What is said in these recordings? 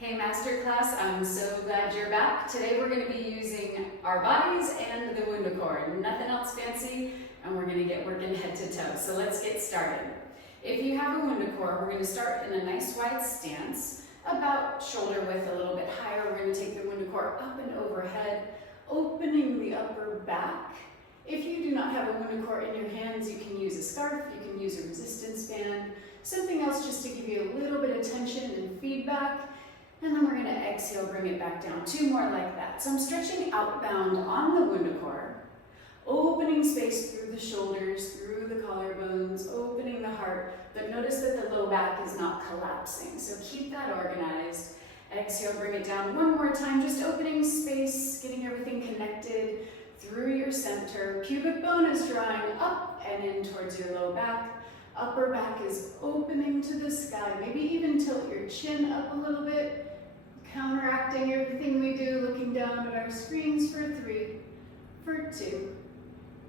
Hey Masterclass, I'm so glad you're back. Today we're going to be using our bodies and the WundaCore. Nothing else fancy, and we're going to get working head to toe. So let's get started. If you have a WundaCore, we're going to start in a nice wide stance, about shoulder width, a little bit higher. We're going to take the WundaCore up and overhead, opening the upper back. If you do not have a WundaCore in your hands, you can use a scarf, you can use a resistance band, something else just to give you a little bit of tension and feedback. And then we're going to exhale, bring it back down. Two more like that. So I'm stretching outbound on the WundaCore, opening space through the shoulders, through the collarbones, opening the heart. But notice that the low back is not collapsing. So keep that organized. Exhale, bring it down one more time. Just opening space, getting everything connected through your center. Pubic bone is drawing up and in towards your low back. Upper back is opening to the sky. Maybe even tilt your chin up a little bit. Counteracting everything we do, looking down at our screens for 3, for 2,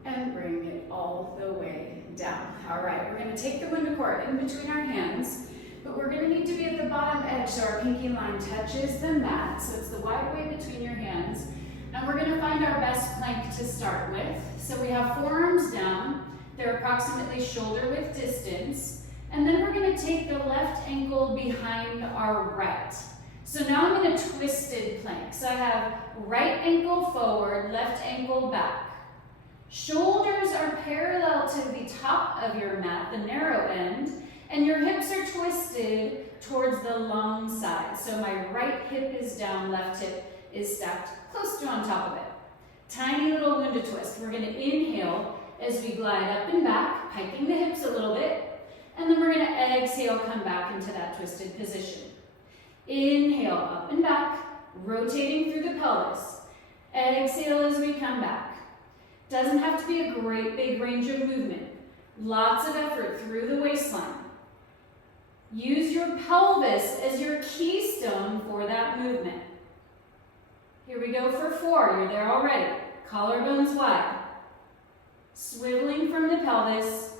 and bring it all the way down. All right, we're going to take the WundaCore in between our hands, but we're going to need to be at the bottom edge so our pinky line touches the mat. So it's the wide way between your hands. And we're going to find our best plank to start with. So we have forearms down. They're approximately shoulder width distance. And then we're going to take the left ankle behind our right. So now I'm in a twisted plank. So I have right ankle forward, left ankle back. Shoulders are parallel to the top of your mat, the narrow end, and your hips are twisted towards the long side. So my right hip is down, left hip is stacked close to on top of it. Tiny little Wunda twist. We're going to inhale as we glide up and back, piking the hips a little bit, and then we're going to exhale, come back into that twisted position. Inhale, up and back, rotating through the pelvis. Exhale as we come back. Doesn't have to be a great big range of movement. Lots of effort through the waistline. Use your pelvis as your keystone for that movement. Here we go for 4. You're there already. Collarbones wide. Swiveling from the pelvis.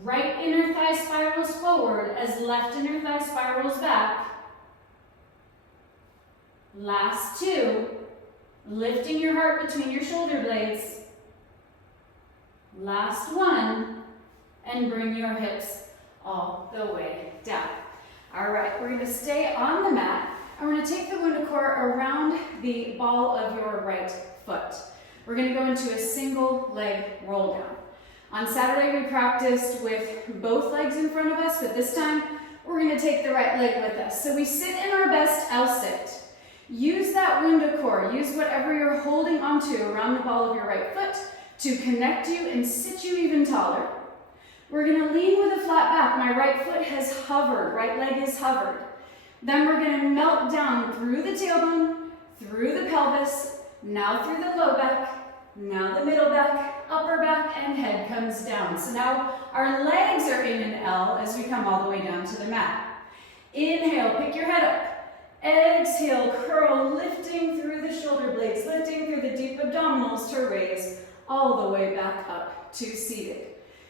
Right inner thigh spirals forward as left inner thigh spirals back. Last 2, lifting your heart between your shoulder blades. Last 1, and bring your hips all the way down. All right, we're going to stay on the mat, and we're going to take the WundaCore around the ball of your right foot. We're going to go into a single leg roll down. On Saturday, we practiced with both legs in front of us, but this time, we're going to take the right leg with us. So we sit in our best L-sit. Use that WundaCore, use whatever you're holding onto around the ball of your right foot to connect you and sit you even taller. We're going to lean with a flat back. My right foot has hovered, right leg is hovered. Then we're going to melt down through the tailbone, through the pelvis, now through the low back, now the middle back, upper back, and head comes down. So now our legs are in an L as we come all the way down to the mat. Inhale, pick your head up. Exhale, curl, lifting through the shoulder blades, lifting through the deep abdominals to raise all the way back up to seated.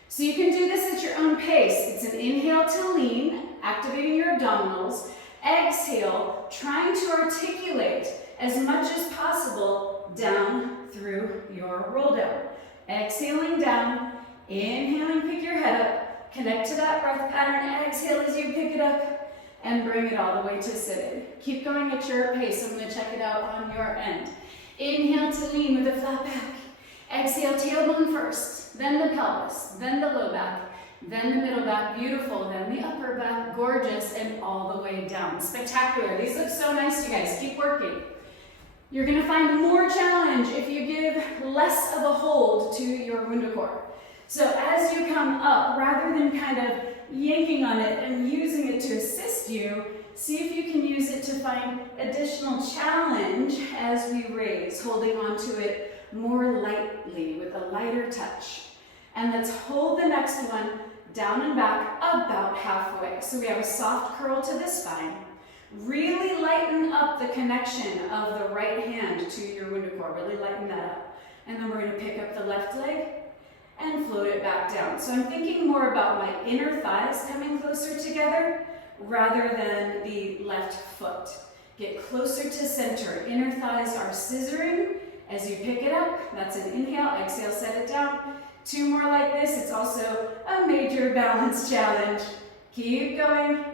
So you can do this at your own pace. It's an inhale to lean, activating your abdominals. Exhale, trying to articulate as much as possible down through your roll down. Exhaling down, inhaling, pick your head up, connect to that breath pattern. Exhale as you pick it up, and bring it all the way to seated. Keep going at your pace. I'm going to check it out on your end. Inhale to lean with a flat back. Exhale, tailbone first, then the pelvis, then the low back, then the middle back, beautiful, then the upper back, gorgeous, and all the way down. Spectacular. These look so nice, you guys. Keep working. You're going to find more challenge if you give less of a hold to your WundaCore. So as you come up, rather than kind of yanking on it and using it to assist you, see if you can use it to find additional challenge as we raise, holding onto it more lightly with a lighter touch. And let's hold the next one down and back about halfway. So we have a soft curl to the spine. Really lighten up the connection of the right hand to your WundaCore. Really lighten that up. And then we're going to pick up the left leg and float it back down. So I'm thinking more about my inner thighs coming closer together rather than the left foot. Get closer to center. Inner thighs are scissoring as you pick it up. That's an inhale, exhale, set it down. 2 more like this. It's also a major balance challenge. Keep going.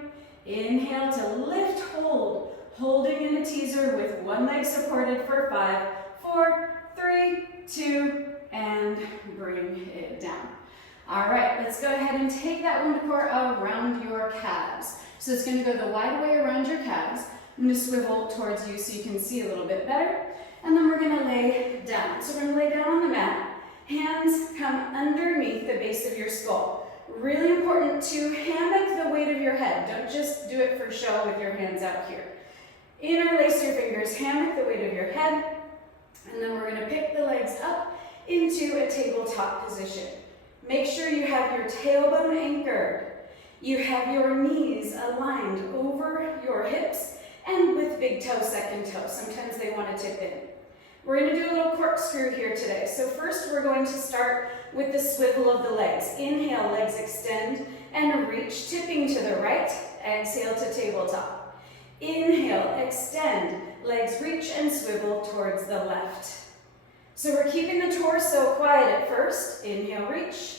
Inhale to lift, hold. Holding in a teaser with one leg supported for 5, 4, 3, 2, and bring it down. All right, let's go ahead and take that WundaCore around your calves. So it's going to go the wide way around your calves. I'm going to swivel towards you so you can see a little bit better. And then we're going to lay down. So we're going to lay down on the mat. Hands come underneath the base of your skull. Really important to hammock the weight of your head. Don't just do it for show with your hands out here. Interlace your fingers, hammock the weight of your head. And then we're going to pick the legs up into a tabletop position. Make sure you have your tailbone anchored. You have your knees aligned over your hips and with big toe, second toe. Sometimes they want to tip in. We're going to do a little corkscrew here today. So first we're going to start with the swivel of the legs. Inhale, legs extend and reach, tipping to the right. Exhale to tabletop. Inhale, extend, legs reach and swivel towards the left. So we're keeping the torso quiet at first. Inhale, reach.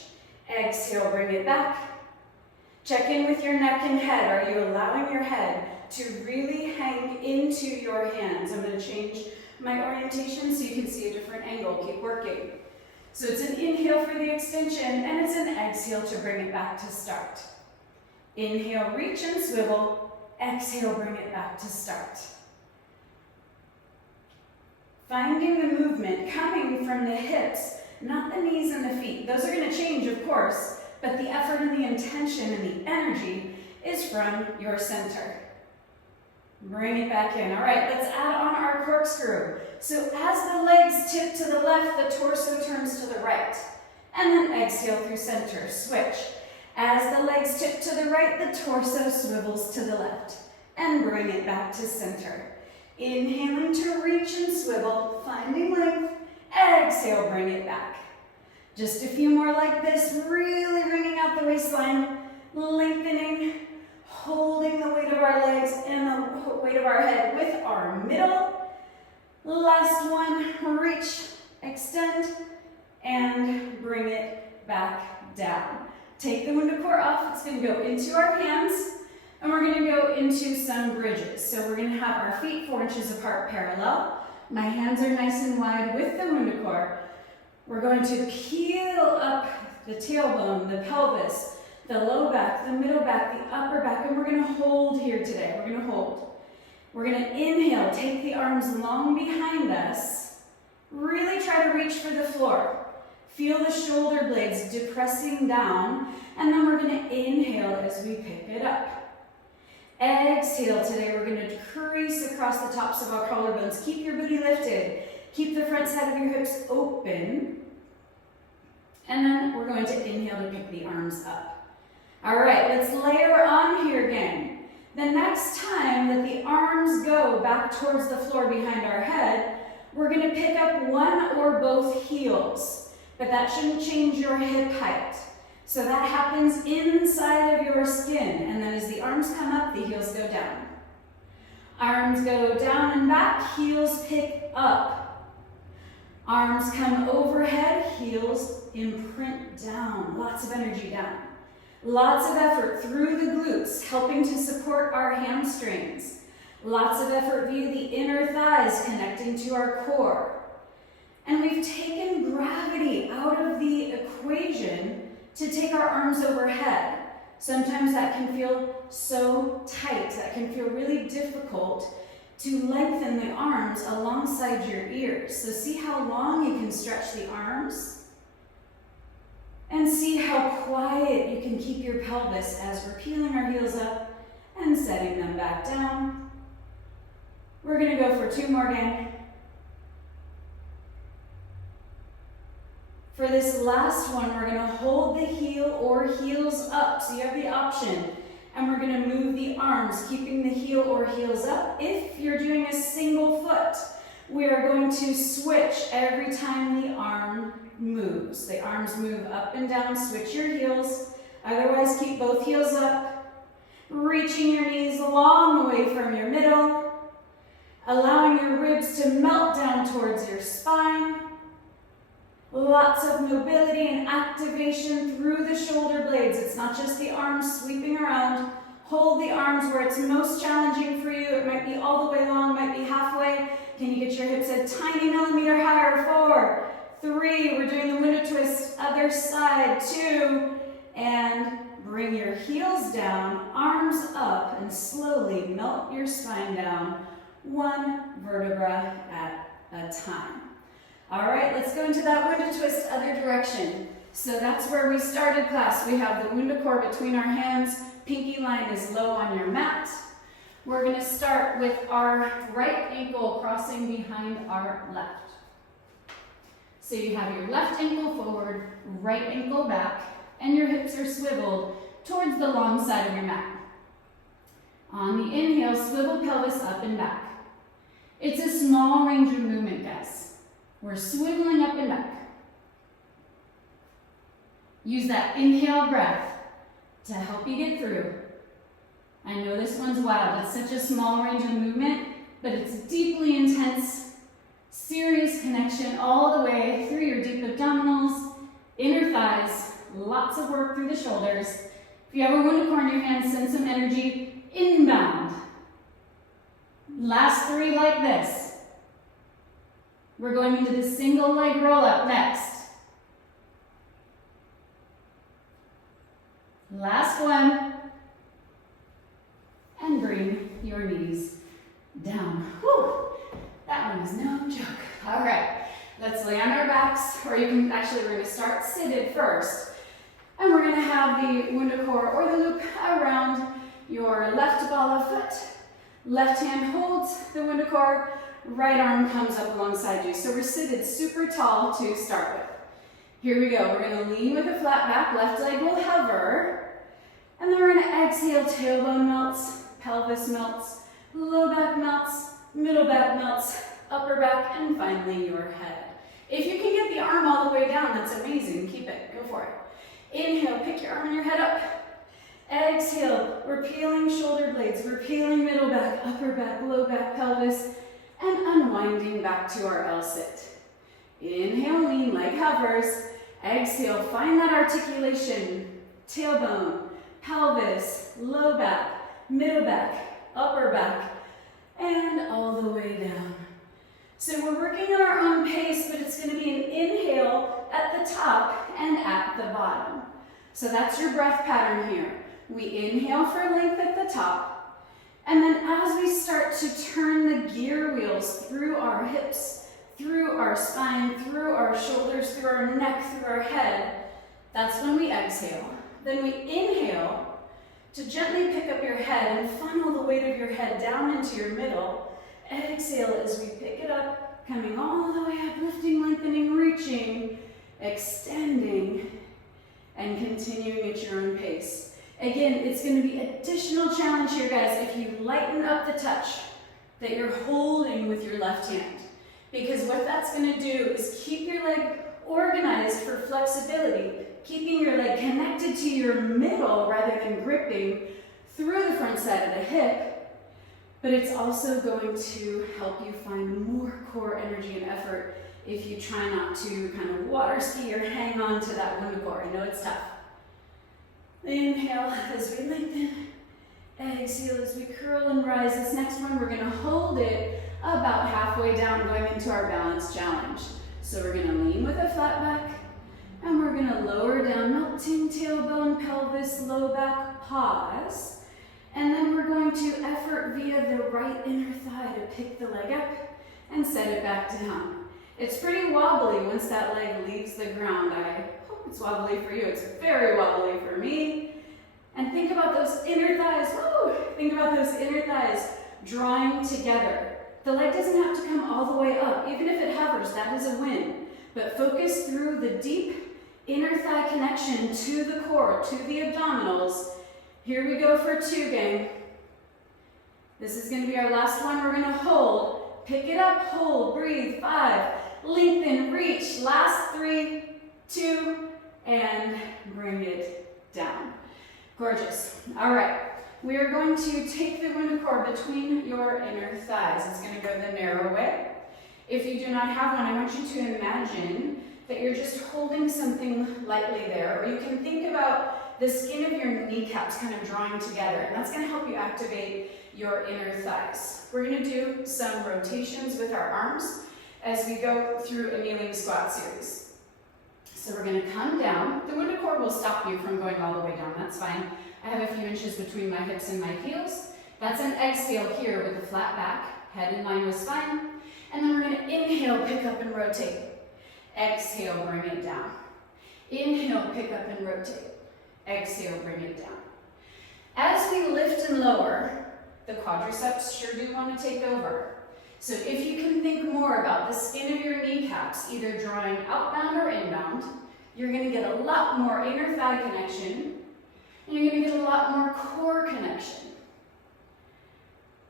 Exhale, bring it back. Check in with your neck and head. Are you allowing your head to really hang into your hands? I'm going to change my orientation so you can see a different angle. Keep working. So it's an inhale for the extension, and it's an exhale to bring it back to start. Inhale, reach and swivel. Exhale, bring it back to start. Finding the movement coming from the hips, not the knees and the feet. Those are going to change, of course, but the effort and the intention and the energy is from your center. Bring it back in. All right, let's add on our corkscrew. So as the legs tip to the left, the torso turns to the right. And then exhale through center. Switch. As the legs tip to the right, the torso swivels to the left. And bring it back to center. Inhaling to reach and swivel, finding length. Exhale, bring it back. Just a few more like this, really wringing out the waistline, lengthening, holding the weight of our legs and the weight of our head with our middle. Last one, reach, extend, and bring it back down. Take the WundaCore off. It's going to go into our hands, and we're going to go into some bridges. So we're going to have our feet 4 inches apart parallel. My hands are nice and wide with the WundaCore. We're going to peel up the tailbone, the pelvis, the low back, the middle back, the upper back, and we're going to hold here today. We're going to hold. We're going to inhale, take the arms long behind us. Really try to reach for the floor. Feel the shoulder blades depressing down, and then we're going to inhale as we pick it up. Exhale today, we're going to crease across the tops of our collarbones. Keep your booty lifted. Keep the front side of your hips open. And then we're going to inhale to pick the arms up. All right, let's layer on here again. The next time that the arms go back towards the floor behind our head, we're going to pick up one or both heels, but that shouldn't change your hip height. So that happens inside of your skin, and then as the arms come up, the heels go down. Arms go down and back, heels pick up. Arms come overhead, heels imprint down. Lots of energy down. Lots of effort through the glutes, helping to support our hamstrings. Lots of effort via the inner thighs, connecting to our core. And we've taken gravity out of the equation to take our arms overhead. Sometimes that can feel so tight, that can feel really difficult to lengthen the arms alongside your ears. So see how long you can stretch the arms, and see how quiet you can keep your pelvis as we're peeling our heels up and setting them back down. We're going to go for 2 more, gang. For this last one, we're going to hold the heel or heels up. So you have the option. And we're going to move the arms, keeping the heel or heels up. If you're doing a single foot, we are going to switch every time the arm moves. The arms move up and down, switch your heels. Otherwise, keep both heels up. Reaching your knees long away from your middle. Allowing your ribs to melt down towards your spine. Lots of mobility and activation through the shoulder blades. It's not just the arms sweeping around. Hold the arms where it's most challenging for you. It might be all the way long, might be halfway. Can you get your hips a tiny millimeter higher? 4, 3, we're doing the window twist, other side, 2, and bring your heels down, arms up, and slowly melt your spine down, 1 vertebra at a time. All right, let's go into that window twist, other direction. So that's where we started class. We have the WundaCore between our hands, pinky line is low on your mat. We're gonna start with our right ankle crossing behind our left. So you have your left ankle forward, right ankle back, and your hips are swiveled towards the long side of your mat. On the inhale, swivel pelvis up and back. It's a small range of movement, guys. We're swiveling up and back. Use that inhale breath to help you get through. I know this one's wild. It's such a small range of movement, but it's deeply intense, serious connection all the way through your deep abdominals, inner thighs, lots of work through the shoulders. If you have a WundaCore in your hand, send some energy inbound. Last 3 like this. We're going into the single leg roll up next. Last one. And bring your knees down. Whew. That one is no joke. All right, let's lay on our backs, or you can actually, we're gonna start seated first. And we're gonna have the WundaCore or the loop around your left ball of foot. Left hand holds the WundaCore, right arm comes up alongside you. So we're seated super tall to start with. Here we go, we're gonna lean with a flat back, left leg will hover. And then we're gonna exhale, tailbone melts, pelvis melts, low back melts, middle back melts, upper back, and finally your head. If you can get the arm all the way down, that's amazing. Keep it, go for it. Inhale, pick your arm and your head up. Exhale, we're peeling shoulder blades, we're peeling middle back, upper back, low back, pelvis, and unwinding back to our L-sit. Inhale, lean, leg hovers. Exhale, find that articulation, tailbone, pelvis, low back, middle back, upper back, and all the way down. So we're working at our own pace, but it's going to be an inhale at the top and at the bottom. So that's your breath pattern here. We inhale for length at the top, and then as we start to turn the gear wheels through our hips, through our spine, through our shoulders, through our neck, through our head, that's when we exhale. Then we inhale to gently pick up your head and funnel the weight of your head down into your middle. Exhale as we pick it up, coming all the way up, lifting, lengthening, reaching, extending, and continuing at your own pace. Again, it's going to be additional challenge here, guys, if you lighten up the touch that you're holding with your left hand. Because what that's going to do is keep your leg organized for flexibility, keeping your leg connected to your middle rather than gripping through the front side of the hip. But it's also going to help you find more core energy and effort if you try not to kind of water ski or hang on to that WundaCore. I know it's tough. Inhale as we lengthen. Exhale as we curl and rise. This next one, we're going to hold it about halfway down going into our balance challenge. So we're going to lean with a flat back, and we're going to lower down, melting tailbone, pelvis, low back, pause. And then we're going to effort via the right inner thigh to pick the leg up and set it back down. It's pretty wobbly once that leg leaves the ground. I hope it's wobbly for you. It's very wobbly for me. And think about those inner thighs. Woo! Think about those inner thighs drawing together. The leg doesn't have to come all the way up. Even if it hovers, that is a win. But focus through the deep inner thigh connection to the core, to the abdominals. Here we go for 2, gang. This is going to be our last one. We're going to hold. Pick it up, hold, breathe. 5, lengthen, reach. Last 3, 2, and bring it down. Gorgeous. All right. we are going to take the WundaCore between your inner thighs. It's going to go the narrow way. If you do not have one, I want you to imagine that you're just holding something lightly there, or you can think about the skin of your kneecaps kind of drawing together, and that's going to help you activate your inner thighs. We're going to do some rotations with our arms as we go through a kneeling squat series. So we're going to come down. The WundaCore will stop you from going all the way down, that's fine. I have a few inches between my hips and my heels. That's an exhale here with a flat back, head in line with spine. And then we're going to inhale, pick up and rotate. Exhale, bring it down. Inhale, pick up and rotate. Exhale, bring it down. As we lift and lower, the quadriceps sure do want to take over. So if you can think more about the skin of your kneecaps, either drawing outbound or inbound, you're going to get a lot more inner thigh connection, and you're going to get a lot more core connection.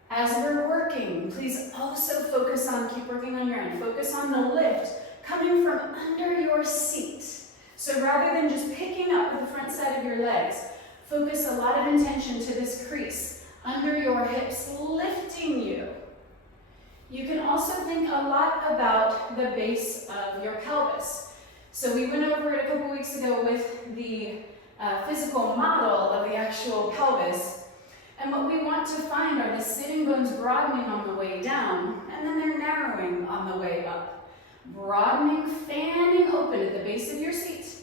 As we're working, please also focus on, keep working on your end, focus on the lift coming from under your seat. So rather than just picking up with the front side of your legs, focus a lot of intention to this crease under your hips, lifting you. You can also think a lot about the base of your pelvis. So we went over it a couple weeks ago with the physical model of the actual pelvis. And what we want to find are the sitting bones broadening on the way down, and then they're narrowing on the way up. Broadening, fanning open at the base of your seat.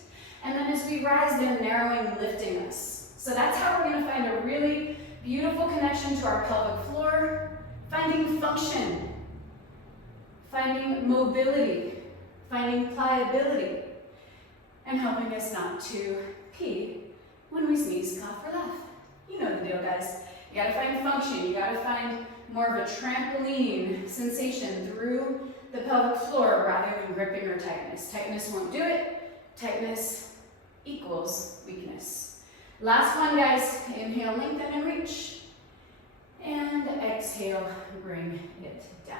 And then as we rise, they're narrowing, lifting us. So that's how we're going to find a really beautiful connection to our pelvic floor, finding function, finding mobility, finding pliability, and helping us not to pee when we sneeze, cough, or laugh. You know the deal, guys. You gotta find function. You gotta find more of a trampoline sensation through the pelvic floor rather than gripping or tightness. Tightness won't do it. Tightness equals weakness. Last one, guys. Inhale, lengthen and reach. And exhale, bring it down.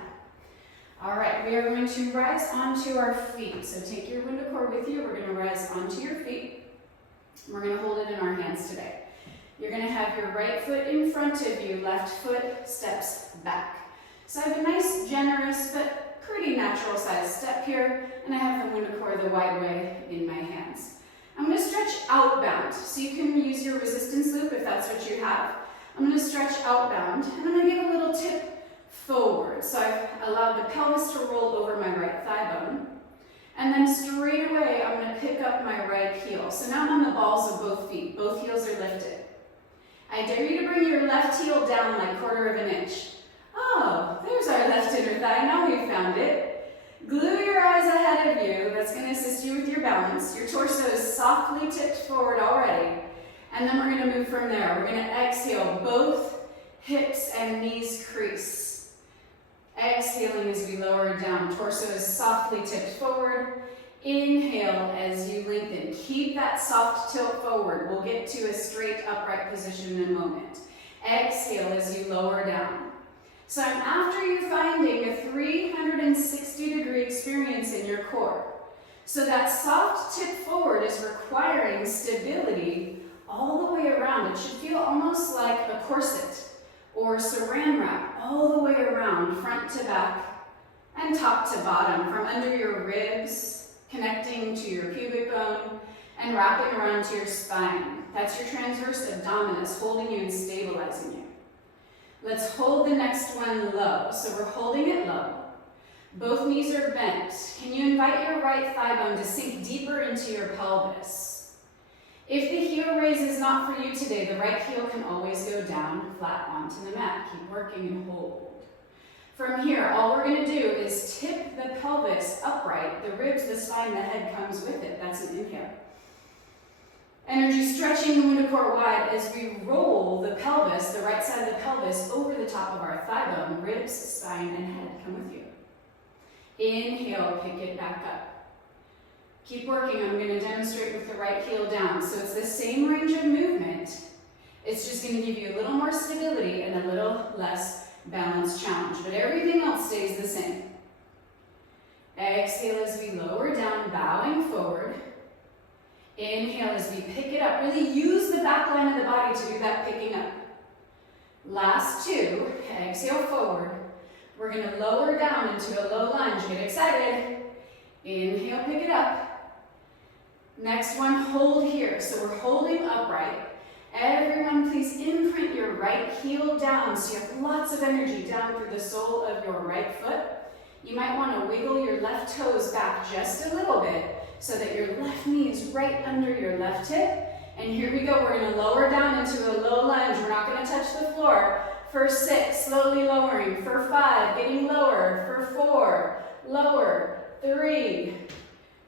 All right, we are going to rise onto our feet. So take your WundaCore with you. We're gonna rise onto your feet. We're gonna hold it in our hands today. You're going to have your right foot in front of you, left foot steps back. So I have a nice, generous, but pretty natural sized step here, and I have the WundaCore the wide way in my hands. I'm going to stretch outbound, so you can use your resistance loop if that's what you have. I'm going to stretch outbound, and I'm going to give a little tip forward. So I've allowed the pelvis to roll over my right thigh bone. And then straight away, I'm going to pick up my right heel. So now I'm on the balls of both feet. Both heels are lifted. I dare you to bring your left heel down like 1/4 of an inch. Oh, there's our left inner thigh. Now we've found it. Glue your eyes ahead of you. That's going to assist you with your balance. Your torso is softly tipped forward already. And then we're going to move from there. We're going to exhale. Both hips and knees crease. Exhaling as we lower down. Torso is softly tipped forward. Inhale as you lengthen. Keep that soft tilt forward. We'll get to a straight upright position in a moment. Exhale as you lower down. So I'm after you finding a 360-degree experience in your core. So that soft tip forward is requiring stability all the way around. It should feel almost like a corset or saran wrap all the way around, front to back and top to bottom, from under your ribs, connecting to your pubic bone, and wrapping around to your spine. That's your transverse abdominis, holding you and stabilizing you. Let's hold the next one low. So we're holding it low. Both knees are bent. Can you invite your right thigh bone to sink deeper into your pelvis? If the heel raise is not for you today, the right heel can always go down flat onto the mat. Keep working and hold. From here, all we're going to do is tip the pelvis upright. The ribs, the spine, the head comes with it. That's an inhale. Energy stretching the WundaCore wide as we roll the pelvis, the right side of the pelvis, over the top of our thigh bone. Ribs, spine, and head come with you. Inhale, pick it back up. Keep working. I'm going to demonstrate with the right heel down. So it's the same range of movement. It's just going to give you a little more stability and a little less balance challenge, but everything else stays the same. Exhale as we lower down, bowing forward. Inhale as we pick it up. Really use the back line of the body to do that picking up. Last two, exhale forward. We're gonna lower down into a low lunge, get excited. Inhale, pick it up. Next one, hold here. So we're holding upright. Everyone, please imprint your right heel down so you have lots of energy down through the sole of your right foot. You might want to wiggle your left toes back just a little bit so that your left knee is right under your left hip. And here we go, we're going to lower down into a low lunge. We're not going to touch the floor. For 6, slowly lowering. For 5, getting lower. For 4, lower. 3,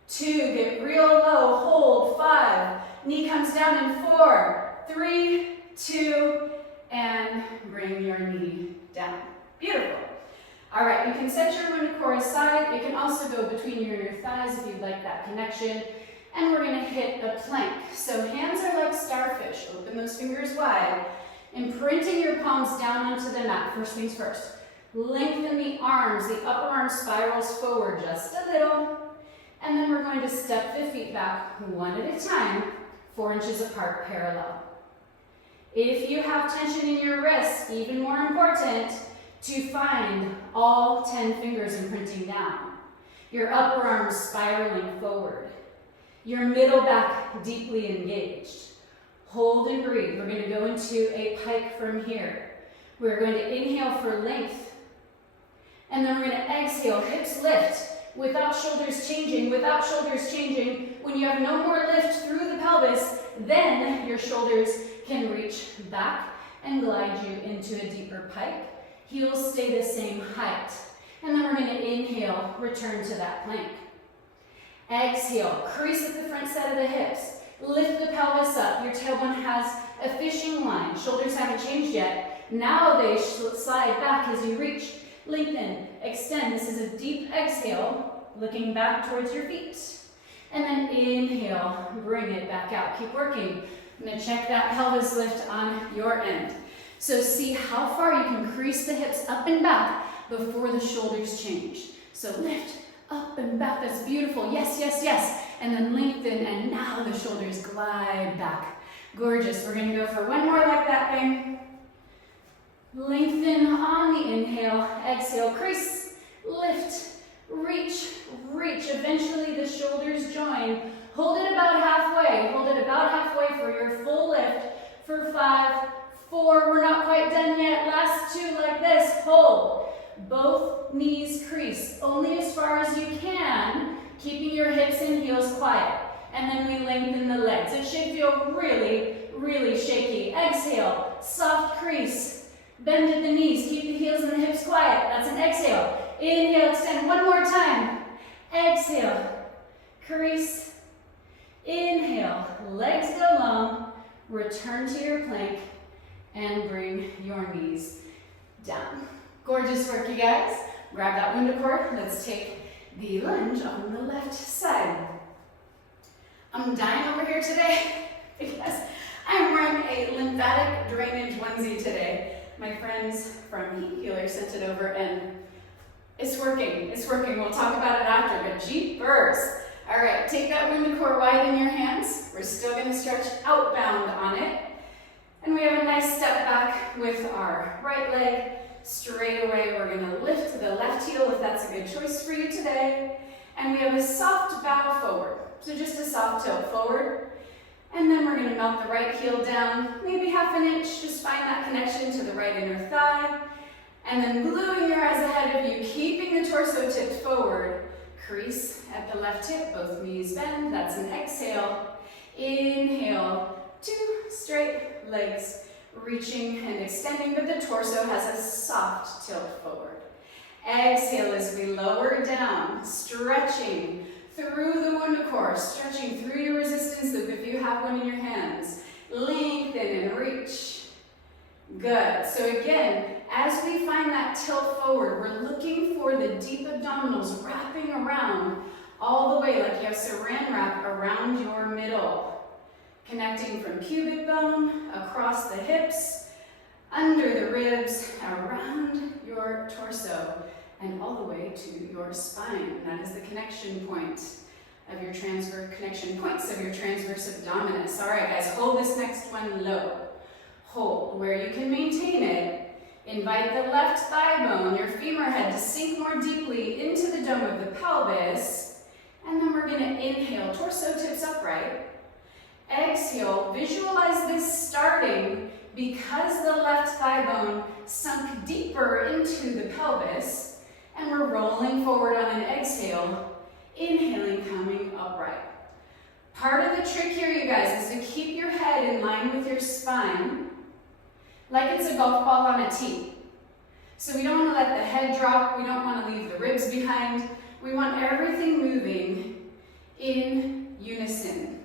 2, get real low, hold. 5, knee comes down in 4, 3, 2, and bring your knee down. Beautiful. All right, you can set your WundaCore aside. It can also go between your inner thighs if you'd like that connection. And we're gonna hit a plank. So hands are like starfish. Open those fingers wide. Imprinting your palms down onto the mat. First things first. Lengthen the arms. The upper arm spirals forward just a little. And then we're going to step the feet back one at a time, 4 inches apart, parallel. If you have tension in your wrists, even more important, to find all 10 fingers imprinting down. Your upper arms spiraling forward. Your middle back deeply engaged. Hold and breathe. We're going to go into a pike from here. We're going to inhale for length. And then we're going to exhale, hips lift. Without shoulders changing, without shoulders changing. When you have no more lift through the pelvis, then your shoulders can reach back and glide you into a deeper pike. Heels stay the same height. And then we're going to inhale, return to that plank. Exhale, crease at the front side of the hips. Lift the pelvis up. Your tailbone has a fishing line. Shoulders haven't changed yet. Now they slide back as you reach. Lengthen, extend. This is a deep exhale, looking back towards your feet. And then inhale, bring it back out. Keep working. I'm going to check that pelvis lift on your end. So see how far you can crease the hips up and back before the shoulders change. So lift up and back. That's beautiful. Yes, yes, yes. And then lengthen, and now the shoulders glide back. Gorgeous. We're going to go for one more like that thing. Lengthen on the inhale. Exhale, crease, lift, reach, reach. Eventually the shoulders join. Hold it about halfway. Hold it about halfway for your full lift. For 5, 4, we're not quite done yet. Last 2 like this. Hold. Both knees crease only as far as you can, keeping your hips and heels quiet. And then we lengthen the legs. It should feel really, really shaky. Exhale, soft crease. Bend at the knees. Keep the heels and the hips quiet. That's an exhale. Inhale, extend one more time. Exhale, crease. Inhale, legs go long. Return to your plank and bring your knees down. Gorgeous work, you guys. Grab that WundaCore. Let's take the lunge on the left side. I'm dying over here today because I'm wearing a lymphatic drainage onesie today. My friends from Heat Healer sent it over and it's working. It's working. We'll talk about it after, but jeepers. All right, take that WundaCore wide in your hands. We're still going to stretch outbound on it. And we have a nice step back with our right leg. Straight away, we're going to lift the left heel if that's a good choice for you today. And we have a soft bow forward. So just a soft tilt forward. And then we're going to melt the right heel down, maybe half an inch. Just find that connection to the right inner thigh. And then gluing your eyes ahead of you, keeping the torso tipped forward. Crease at the left hip, both knees bend. That's an exhale. Inhale, 2 straight legs. Reaching and extending, but the torso has a soft tilt forward. Exhale as we lower down, stretching through the WundaCore, stretching through your resistance loop if you have one in your hands. Lengthen and reach. Good. So again, as we find that tilt forward, we're looking for the deep abdominals wrapping around all the way like you have saran wrap around your middle. Connecting from pubic bone, across the hips, under the ribs, around your torso, and all the way to your spine. That is the connection point of your connection points of your transverse abdominis. All right, guys, hold this next one low. hold. Where you can maintain it, invite the left thigh bone, your femur head, to sink more deeply into the dome of the pelvis. And then we're gonna inhale, torso tips upright. Exhale, visualize this starting because the left thigh bone sunk deeper into the pelvis, and we're rolling forward on an exhale, inhaling, coming upright. Part of the trick here, you guys, is to keep your head in line with your spine, like it's a golf ball on a tee. So we don't want to let the head drop, we don't want to leave the ribs behind. We want everything moving in unison,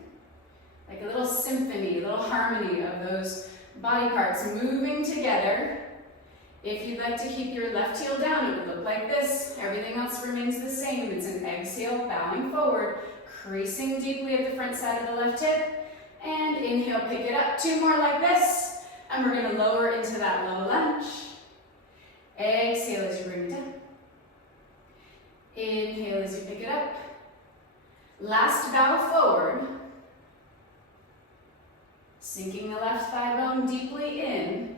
like a little symphony, a little harmony of those body parts moving together. If you'd like to keep your left heel down, it would look like this. Everything else remains the same. It's an exhale, bowing forward, creasing deeply at the front side of the left hip, and inhale, pick it up. 2 more like this, and we're gonna lower into that low lunge. Exhale as you bring it down. Inhale as you pick it up. Last bow forward. Sinking the left thigh bone deeply in.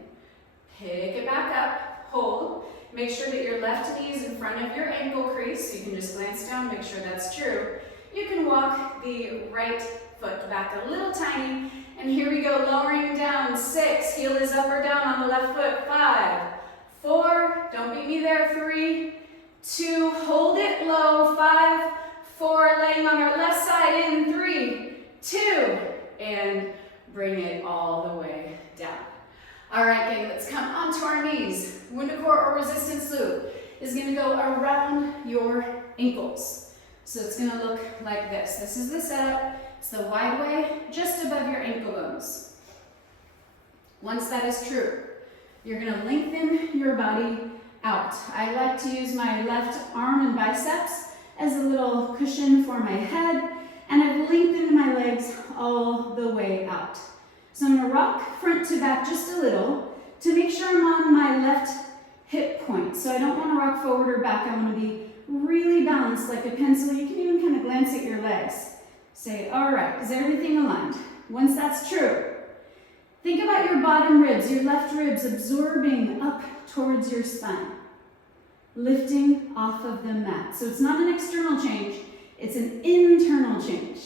Pick it back up, hold. Make sure that your left knee is in front of your ankle crease. You can just glance down, make sure that's true. You can walk the right foot back a little tiny. And here we go, lowering down. 6, heel is up or down on the left foot. 5, 4, don't beat me there. 3, 2, hold it low. 5, 4, laying on our left side in. 3, 2, and bring it all the way down. All right, gang, let's come onto our knees. WundaCore or resistance loop is gonna go around your ankles. So it's gonna look like this. This is the setup. It's the wide way, just above your ankle bones. Once that is true, you're gonna lengthen your body out. I like to use my left arm and biceps as a little cushion for my head, and I've lengthened my legs all the way out. So I'm gonna rock front to back just a little to make sure I'm on my left hip point. So I don't wanna rock forward or back. I wanna be really balanced like a pencil. You can even kind of glance at your legs. Say, all right, is everything aligned? Once that's true, think about your bottom ribs, your left ribs absorbing up towards your spine, lifting off of the mat. So it's not an external change, it's an internal change.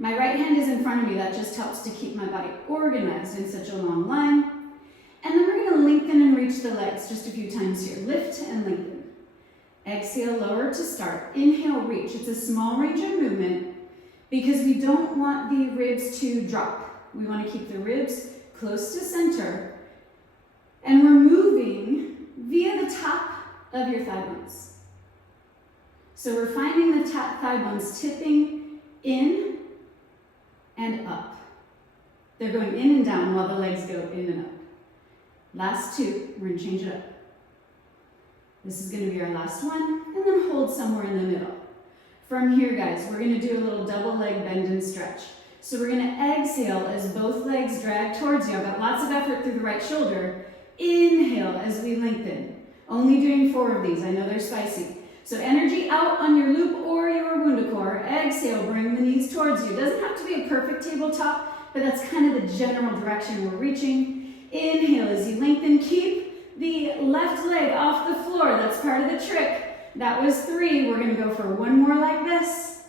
My right hand is in front of me. That just helps to keep my body organized in such a long line. And then we're gonna lengthen and reach the legs just a few times here. Lift and lengthen. Exhale, lower to start. Inhale, reach. It's a small range of movement because we don't want the ribs to drop. We want to keep the ribs close to center. And we're moving via the top of your thigh bones. So we're finding the top thigh bones tipping in and up. They're going in and down while the legs go in and up. Last 2, we're gonna change it up. This is gonna be our last one, and then hold somewhere in the middle. From here, guys, we're gonna do a little double leg bend and stretch. So we're gonna exhale as both legs drag towards you. I've got lots of effort through the right shoulder. Inhale as we lengthen. Only doing 4 of these, I know they're spicy. So energy out on your loop or your WundaCore. Exhale, bring the knees towards you. It doesn't have to be a perfect tabletop, but that's kind of the general direction we're reaching. Inhale as you lengthen. Keep the left leg off the floor. That's part of the trick. That was 3. We're going to go for 1 more like this.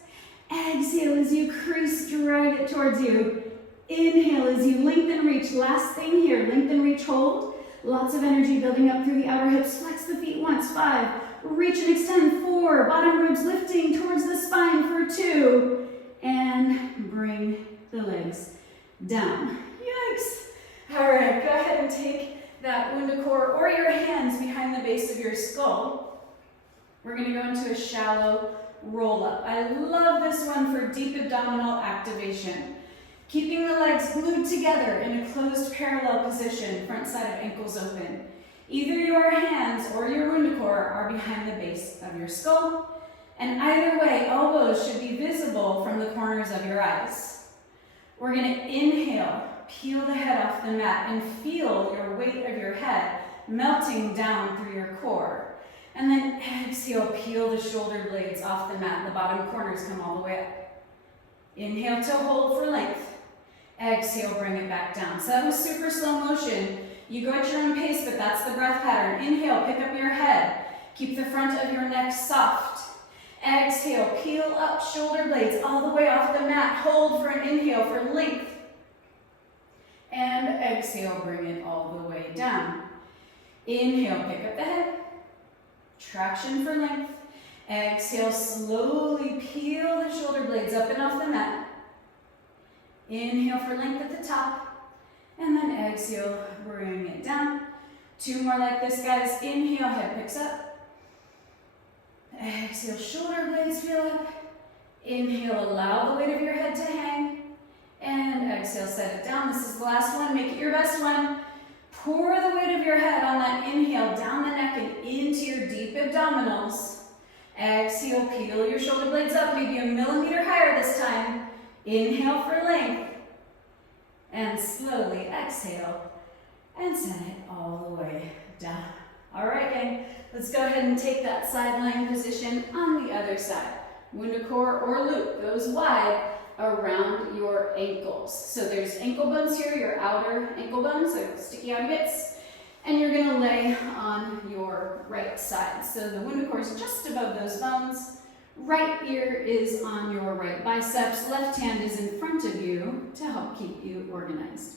Exhale as you crease, drag it towards you. Inhale as you lengthen, reach. Last thing here, lengthen, reach, hold. Lots of energy building up through the outer hips. Flex the feet once. 5. Reach and extend. 4. Bottom ribs lifting towards the spine for 2. And bring the legs down. Yikes. All right, go ahead and take that WundaCore or your hands behind the base of your skull. We're going to go into a shallow roll up. I love this one for deep abdominal activation. Keeping the legs glued together in a closed parallel position, front side of ankles open. Either your hands or your WundaCore are behind the base of your skull, and either way, elbows should be visible from the corners of your eyes. We're going to inhale, peel the head off the mat, and feel your weight of your head melting down through your core. And then exhale, peel the shoulder blades off the mat, and the bottom corners come all the way up. Inhale to hold for length. Exhale, bring it back down. So that was super slow motion. You go at your own pace, but that's the breath pattern. Inhale, pick up your head. Keep the front of your neck soft. Exhale, peel up shoulder blades all the way off the mat. Hold for an inhale for length. And exhale, bring it all the way down. Inhale, pick up the head. Traction for length. Exhale, slowly peel the shoulder blades up and off the mat. Inhale for length at the top. And then exhale, bring it down. 2 more like this, guys. Inhale, head picks up. Exhale, shoulder blades peel up. Inhale, allow the weight of your head to hang. And exhale, set it down. This is the last one. Make it your best one. Pour the weight of your head on that inhale down the neck and into your deep abdominals. Exhale, peel your shoulder blades up, maybe 1 millimeter higher this time. Inhale for length. And slowly exhale and send it all the way down. All right, gang, let's go ahead and take that side lying position on the other side. WundaCore or loop goes wide around your ankles. So there's ankle bones here, your outer ankle bones, so sticky out bits, and you're gonna lay on your right side. So the WundaCore is just above those bones. Right ear is on your right biceps. Left hand is in front of you to help keep you organized.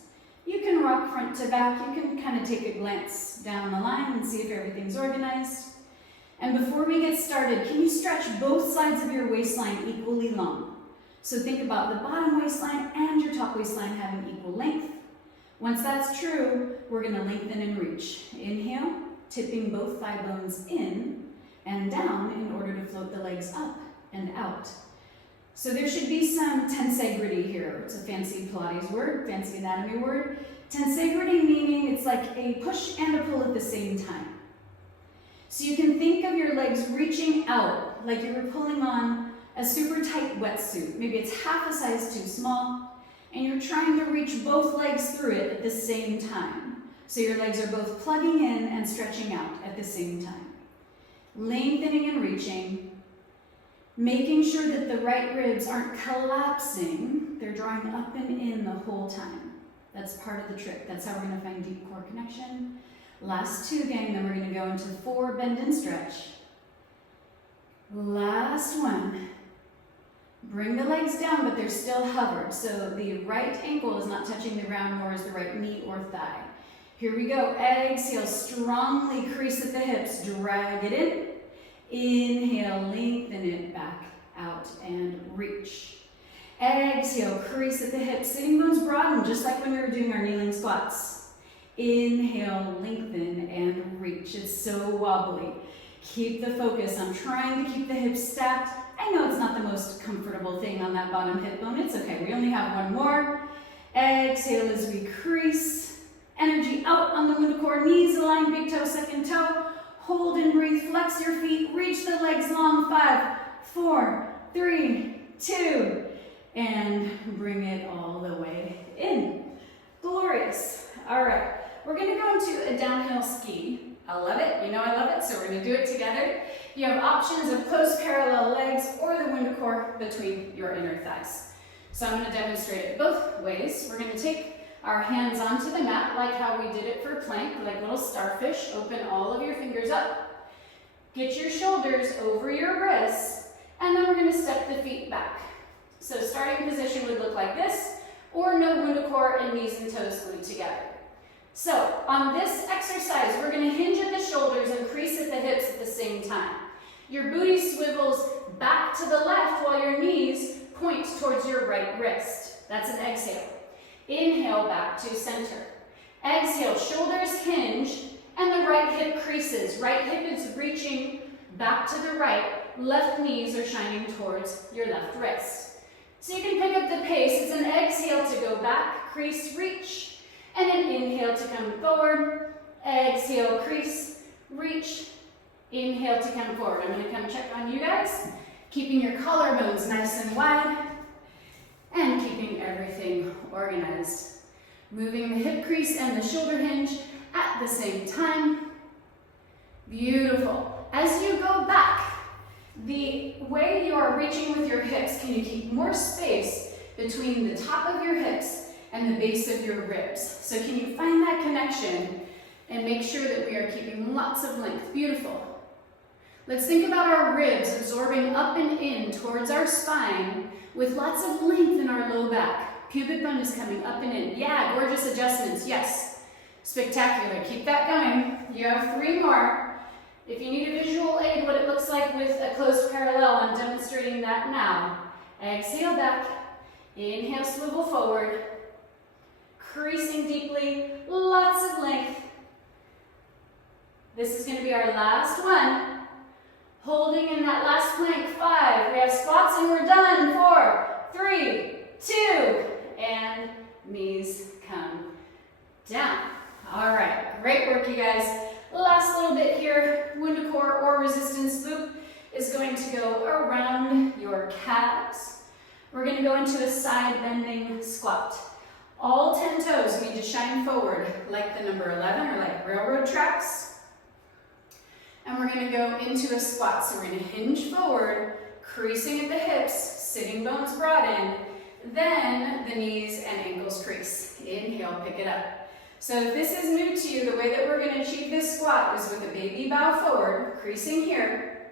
You can rock front to back. You can kind of take a glance down the line and see if everything's organized. And before we get started, can you stretch both sides of your waistline equally long? So think about the bottom waistline and your top waistline having equal length. Once that's true, we're going to lengthen and reach. Inhale, tipping both thigh bones in and down in order to float the legs up and out. So there should be some tensegrity here. It's a fancy Pilates word, fancy anatomy word. Tensegrity meaning it's like a push and a pull at the same time. So you can think of your legs reaching out like you were pulling on a super tight wetsuit. Maybe it's half a size too small, and you're trying to reach both legs through it at the same time. So your legs are both plugging in and stretching out at the same time. Lengthening and reaching, making sure that the right ribs aren't collapsing. They're drawing up and in the whole time. That's part of the trick. That's how we're going to find deep core connection. Last 2, gang, then we're going to go into 4 bend and stretch. Last one. Bring the legs down, but they're still hovered. So the right ankle is not touching the ground, nor is the right knee or thigh. Here we go. Exhale, strongly crease at the hips. Drag it in. Inhale, lengthen it back out and reach. Exhale, crease at the hips. Sitting bones broaden, just like when we were doing our kneeling squats. Inhale, lengthen and reach. It's so wobbly. Keep the focus. I'm trying to keep the hips stacked. I know it's not the most comfortable thing on that bottom hip bone. It's okay. We only have 1 more. Exhale as we crease. Energy out on the WundaCore. Knees align, big toe, second toe. Hold and breathe. Flex your feet. Reach the legs long. 5, 4, 3, 2. And bring it all the way in. Glorious. All right. We're going to go into a downhill ski. I love it. You know I love it, so we're going to do it together. You have options of close parallel legs or the WundaCore between your inner thighs. So I'm going to demonstrate it both ways. We're going to take our hands onto the mat like how we did it for plank, like little starfish. Open all of your fingers up. Get your shoulders over your wrists, and then we're going to step the feet back. So starting position would look like this, or no WundaCore and knees and toes glued together. So on this exercise, we're going to hinge at the shoulders and crease at the hips at the same time. Your booty swivels back to the left while your knees point towards your right wrist. That's an exhale. Inhale back to center. Exhale, shoulders hinge and the right hip creases. Right hip is reaching back to the right. Left knees are shining towards your left wrist. So you can pick up the pace. It's an exhale to go back, crease, reach, and an inhale to come forward. Exhale, crease, reach, inhale to come forward. I'm going to come check on you guys. Keeping your collarbones nice and wide and keeping everything organized. Moving the hip crease and the shoulder hinge at the same time. Beautiful. As you go back, the way you are reaching with your hips, can you keep more space between the top of your hips and the base of your ribs. So can you find that connection and make sure that we are keeping lots of length? Beautiful. Let's think about our ribs absorbing up and in towards our spine with lots of length in our low back. Pubic bone is coming up and in. Yeah, gorgeous adjustments, yes. Spectacular, keep that going. You have 3 more. If you need a visual aid, what it looks like with a close parallel, I'm demonstrating that now. Exhale back, inhale, swivel forward, creasing deeply, lots of length. This is going to be our last one. Holding in that last plank, 5. We have squats and we're done. 4, 3, 2, and knees come down. All right, great work, you guys. Last little bit here. WundaCore or resistance loop is going to go around your calves. We're going to go into a side bending squat. All 10 toes need to shine forward like the number 11 or like railroad tracks. And we're going to go into a squat. So we're going to hinge forward, creasing at the hips, sitting bones broaden, then the knees and ankles crease. Inhale, pick it up. So if this is new to you, the way that we're going to achieve this squat is with a baby bow forward, creasing here.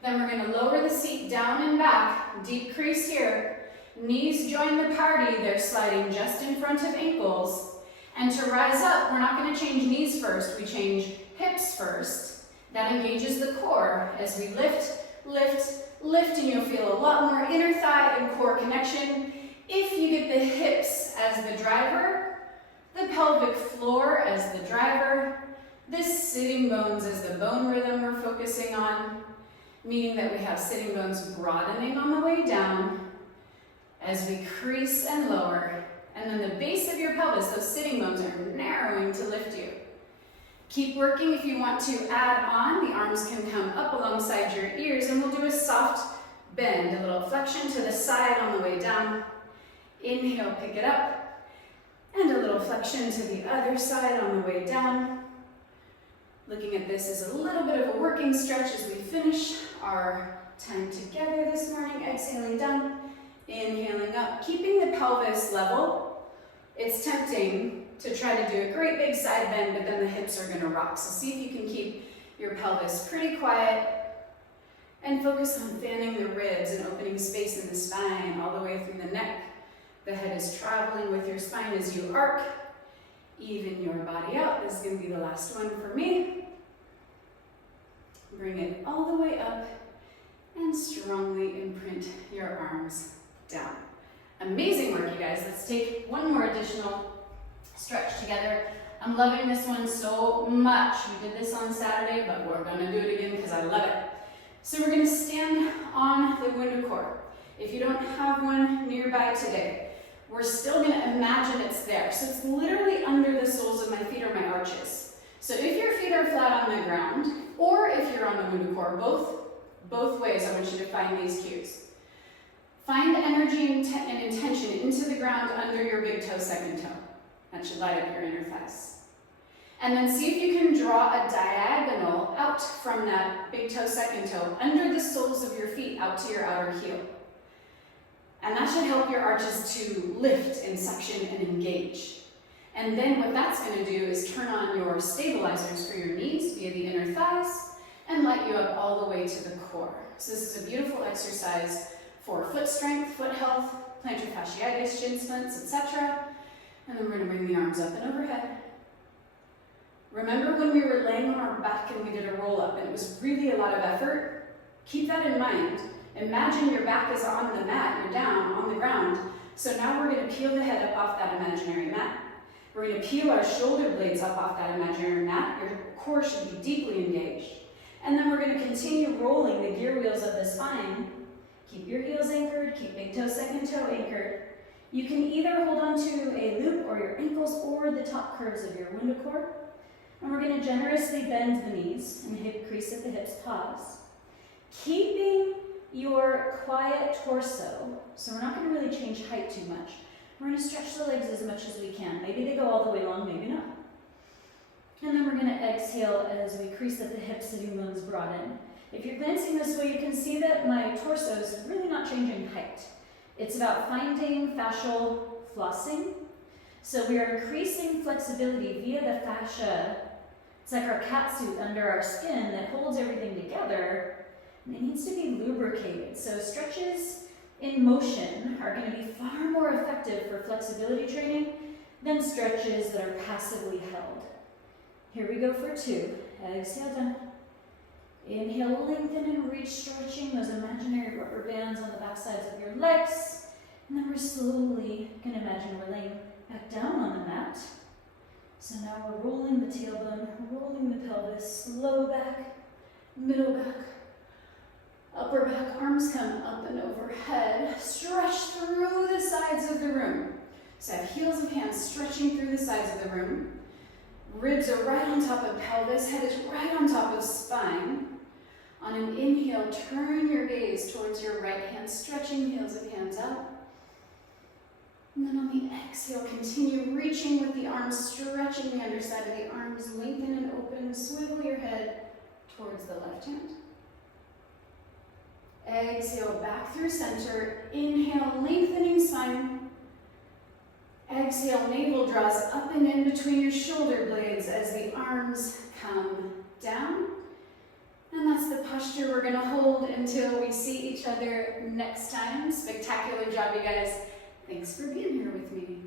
Then we're going to lower the seat down and back, deep crease here. Knees join the party, they're sliding just in front of ankles. And to rise up, we're not going to change knees first, we change hips first. That engages the core as we lift, lift, lift, and you'll feel a lot more inner thigh and core connection. If you get the hips as the driver, the pelvic floor as the driver, the sitting bones as the bone rhythm we're focusing on, meaning that we have sitting bones broadening on the way down as we crease and lower. And then the base of your pelvis, those sitting bones are narrowing to lift you. Keep working. If you want to add on, the arms can come up alongside your ears and we'll do a soft bend, a little flexion to the side on the way down. Inhale, pick it up, and a little flexion to the other side on the way down. Looking at this as a little bit of a working stretch as we finish our time together this morning. Exhaling down, inhaling up, keeping the pelvis level. It's tempting to try to do a great big side bend, but then the hips are going to rock. So see if you can keep your pelvis pretty quiet and focus on fanning the ribs and opening space in the spine all the way through the neck. The head is traveling with your spine as you arc. Even your body out. This is going to be the last one for me. Bring it all the way up and strongly imprint your arms down. Amazing work, you guys. Let's take one more additional stretch together. I'm loving this one so much. We did this on Saturday, but we're going to do it again because I love it. So we're going to stand on the WundaCore. If you don't have one nearby today, we're still going to imagine it's there. So it's literally under the soles of my feet or my arches. So if your feet are flat on the ground, or if you're on the WundaCore, both ways I want you to find these cues. Find energy and intention into the ground under your big toe, second toe. That should light up your inner thighs. And then see if you can draw a diagonal out from that big toe, second toe, under the soles of your feet out to your outer heel. And that should help your arches to lift and suction and engage. And then what that's going to do is turn on your stabilizers for your knees via the inner thighs and light you up all the way to the core. So this is a beautiful exercise for foot strength, foot health, plantar fasciitis, shin splints, etc. And then we're going to bring the arms up and overhead. Remember when we were laying on our back and we did a roll up and it was really a lot of effort? Keep that in mind. Imagine your back is on the mat, you're down on the ground. So now we're going to peel the head up off that imaginary mat. We're going to peel our shoulder blades up off that imaginary mat. Your core should be deeply engaged. And then we're going to continue rolling the gear wheels of the spine. Keep your heels anchored, keep big toe, second toe anchored. You can either hold on to a loop or your ankles or the top curves of your WundaCore. And we're going to generously bend the knees and hip crease at the hips, pause. Keeping your quiet torso, so we're not going to really change height too much. We're going to stretch the legs as much as we can. Maybe they go all the way long, maybe not. And then we're going to exhale as we crease at the hips, sitting bones broaden. If you're glancing this way, you can see that my torso is really not changing height. It's about finding fascial flossing So we are increasing flexibility via the fascia. It's like our catsuit under our skin that holds everything together, and it needs to be lubricated. So stretches in motion are going to be far more effective for flexibility training than stretches that are passively held. Here we go for 2. Exhale down. Inhale, lengthen and reach, stretching those imaginary rubber bands on the back sides of your legs. And then we're slowly going to imagine we're laying back down on the mat. So now we're rolling the tailbone, rolling the pelvis, low back, middle back, upper back. Arms come up and overhead. Stretch through the sides of the room. So have heels of hands stretching through the sides of the room. Ribs are right on top of pelvis, head is right on top of spine. On an inhale, turn your gaze towards your right hand, stretching heels of hands out. And then on the exhale, continue reaching with the arms, stretching the underside of the arms, lengthen and open, swivel your head towards the left hand. Exhale, back through center. Inhale, lengthening spine. Exhale, navel draws up and in between your shoulder blades as the arms come down. And that's the posture we're going to hold until we see each other next time. Spectacular job, you guys. Thanks for being here with me.